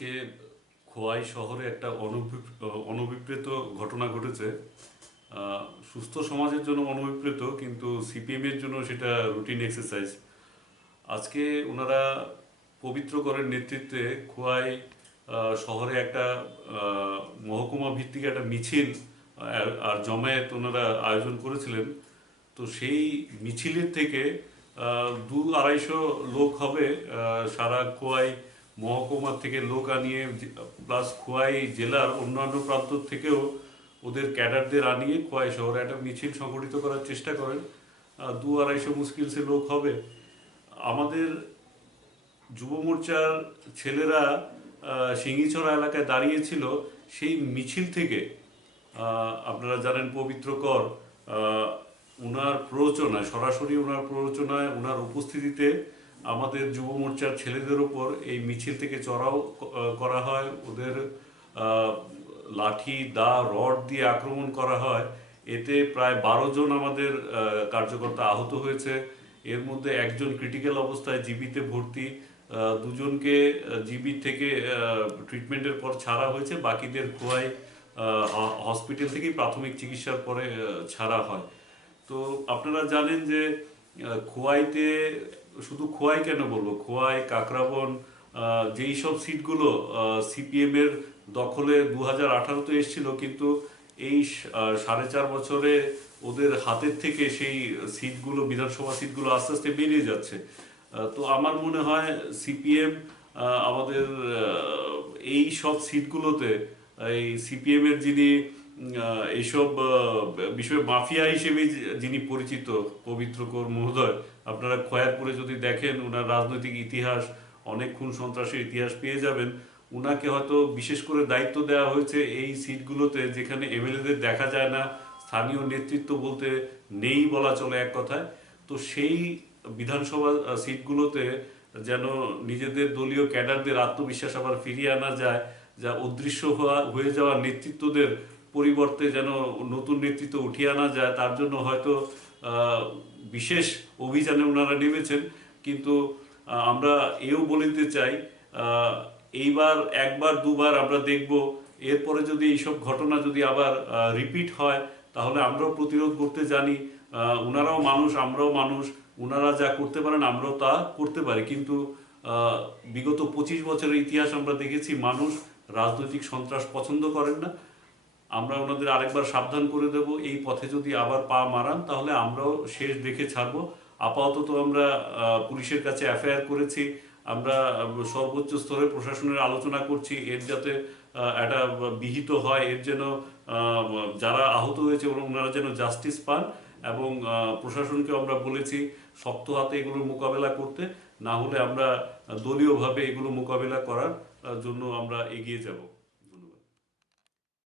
আজকে খোয়াই শহরে একটা অনভিপ্রেত ঘটনা ঘটেছে। সুস্থ সমাজের জন্য অনভিপ্রেত, কিন্তু সিপিএমের জন্য সেটা রুটিন এক্সারসাইজ। আজকে ওনারা পবিত্র করের নেতৃত্বে খোয়াই শহরে একটা মহকুমা ভিত্তিক একটা মিছিল আর জমায়েত ওনারা আয়োজন করেছিলেন। তো সেই মিছিলের থেকে 200-250 লোক হবে, সারা খোয়াই মহকুমা থেকে লোক আনিয়ে, প্লাস খোয়াই জেলার অন্যান্য প্রান্ত থেকেও ওদের ক্যাডারদের আনিয়ে খোয়াই শহরে একটা মিছিল সংগঠিত করার চেষ্টা করেন। 200-250 মুশকিল সে লোক হবে। আমাদের যুব মোর্চার ছেলেরা সিঙ্গিছড়া এলাকায় দাঁড়িয়েছিল। সেই মিছিল থেকে আপনারা জানেন পবিত্র কর ওনার প্ররোচনায়, সরাসরি ওনার প্ররোচনায়, ওনার উপস্থিতিতে আমাদের যুব মোর্চার ছেলেদের ওপর এই মিছিল থেকে চড়াও করা হয়। ওদের লাঠি, দা, রড দিয়ে আক্রমণ করা হয়। এতে প্রায় 12 জন আমাদের কার্যকর্তা আহত হয়েছে। এর মধ্যে একজন ক্রিটিক্যাল অবস্থায় জিবিতে ভর্তি, দুজনকে জিবি থেকে ট্রিটমেন্টের পর ছাড়া হয়েছে। বাকিদের খোয়াই হসপিটাল থেকেই প্রাথমিক চিকিৎসার পরে ছাড়া হয়। তো আপনারা জানেন যে খোয়াইতে, শুধু খোয়াই কেন বলবো, খোয়াই, কাকরাবন, যেই সব সিটগুলো সিপিএমের দখলে 2018-তে এসেছিল, কিন্তু এই 4.5 বছরে ওদের হাতের থেকে সেই সিটগুলো, বিধানসভা সিটগুলো আস্তে আস্তে বেরিয়ে যাচ্ছে। তো আমার মনে হয় সিপিএম আমাদের এই সব সিটগুলোতে, এই সিপিএমের যিনি এইসব বিষয়ে মাফিয়া হিসেবে যিনি পরিচিত, পবিত্র কর মহোদয়, আপনারা খয়ারপুরে যদি দেখেন ওনার রাজনৈতিক ইতিহাস, অনেক খুন সন্ত্রাসের ইতিহাস পেয়ে যাবেন। ওনাকে হয়তো বিশেষ করে দায়িত্ব দেওয়া হয়েছে এই সিটগুলোতে, যেখানে এমএলএদের দেখা যায় না, স্থানীয় নেতৃত্ব বলতে নেই বলা চলে এক কথায়। তো সেই বিধানসভা সিটগুলোতে যেন নিজেদের দলীয় ক্যাডারদের আত্মবিশ্বাস আবার ফিরিয়ে আনা যায়, যা অদৃশ্য হয়ে যাওয়া নেতৃত্বদের পরিবর্তে যেন নতুন নেতৃত্ব উঠিয়ে আনা যায়, তার জন্য হয়তো বিশেষ অভিযানে ওনারা নেমেছেন। কিন্তু আমরা এও বলতে চাই, এইবার একবার দুবার আমরা দেখব, এরপরে যদি এইসব ঘটনা যদি আবার রিপিট হয়, তাহলে আমরাও প্রতিরোধ করতে জানি। ওনারাও মানুষ, আমরাও মানুষ। ওনারা যা করতে পারেন আমরাও তা করতে পারি। কিন্তু বিগত 25 বছরের ইতিহাস আমরা দেখেছি, মানুষ রাজনৈতিক সন্ত্রাস পছন্দ করেন না। আমরা ওনাদের আরেকবার সাবধান করে দেব, এই পথে যদি আবার পা মারান তাহলে আমরাও শেষ দেখে ছাড়বো। আপাতত আমরা পুলিশের কাছে এফআইআর করেছি। আমরা সর্বোচ্চ স্তরে প্রশাসনের আলোচনা করছি, এর যাতে একটা বিহিত হয়, এর যেন যারা আহত হয়েছে ওনারা যেন জাস্টিস পান। এবং প্রশাসনকে আমরা বলেছি শক্ত হাতে এগুলোর মোকাবেলা করতে, না হলে আমরা দলীয়ভাবে এগুলো মোকাবেলা করার জন্য আমরা এগিয়ে যাব।